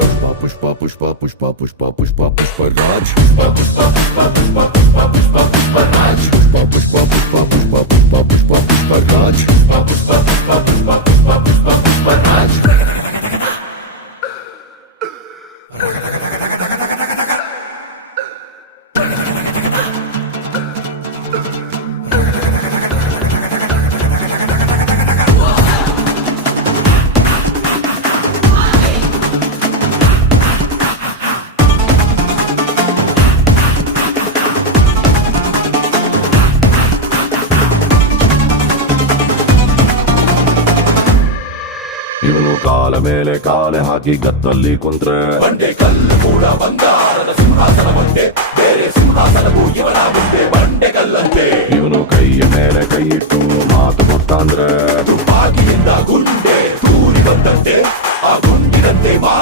पुष्पा पुष्पा पुष्पा पुष्पा पुष्पा पुष्पराज पुष्पा पुष्पा पुष्पा पुष्पा पुष्पा पुष्पा पुष्पराज पुष्पा पुष्पा पुष्पा पुष्पा पुष्पा पुष्पा पुष्पराज पुष्पा पुष्पा पुष्पा पुष्पा पुष्पा पुष्पा पुष्पराज ಇವನು ಕಾಲ ಮೇಲೆ ಕಾಲೆ ಹಾಕಿ ಗತ್ತಲ್ಲಿ ಕುಂತ್ರೆ ಬಂಡೆ ಕಲ್ಲು ಕೂಡ ಬಂಗಾರದ ಸಿಂಹಾಸನ ಬಂಡೆ ಬೇರೆ ಸಿಂಹಾಸನವು ಇವನ ಮುಂದೆ ಬಂಡೆ ಕಲ್ಲಂತೆ ಇವನು ಕೈಯ ಮೇಲೆ ಕೈ ಇಟ್ಟು ಮಾತು ಕೊಟ್ಟ ಅಂದ್ರೆ ತುಪಾಗಿಯಿಂದ ಗುಂಡೆ ತೂರಿ ಬಂದಂತೆ ಆ ಗುಂಡಿನಂತೆ